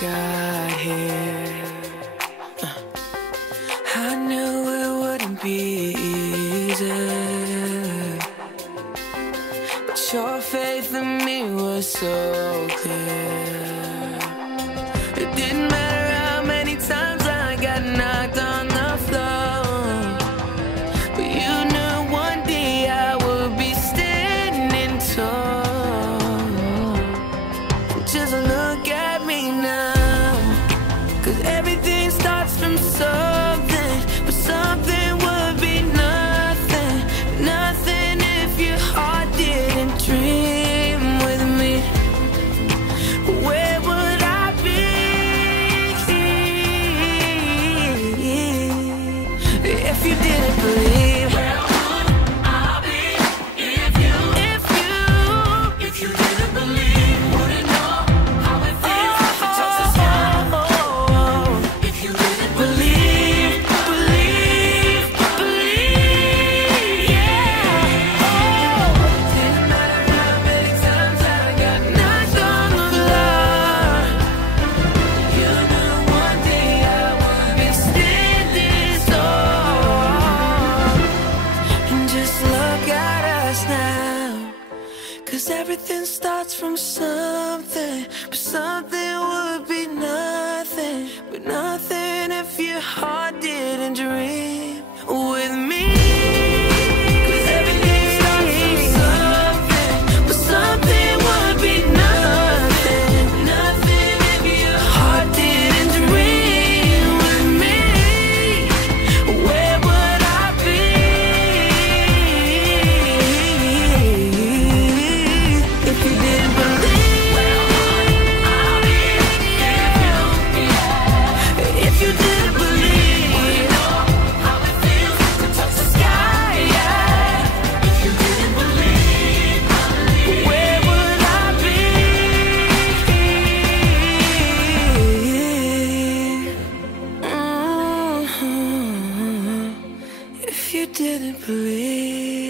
got here. I knew it wouldn't be easy, but your faith in me was so clear. It didn't matter how many times I got knocked on the floor, but you knew one day I would be standing tall. Just look at me now, 'cause everything starts from something, but something would be nothing, nothing if your heart didn't dream with me. Where would I be if you didn't believe? Where would I be if you didn't believe? Wouldn't know how it feels to touch the sky. If you didn't believe, yeah. Didn't matter how many times I got knocked on the floor. You knew one day I would be standing tall. And just look at us now, 'cause everything starts from something, but something would be nothing, but nothing if your heart didn't dream with me. 'Cause everything starts from something, but something would be nothing, nothing if your heart didn't dream with me. Where would I be if you didn't believe? Where would I be if you didn't believe? Wouldn't know how it feels to touch the sky, yeah. If you didn't believe, where would I be? If you didn't believe.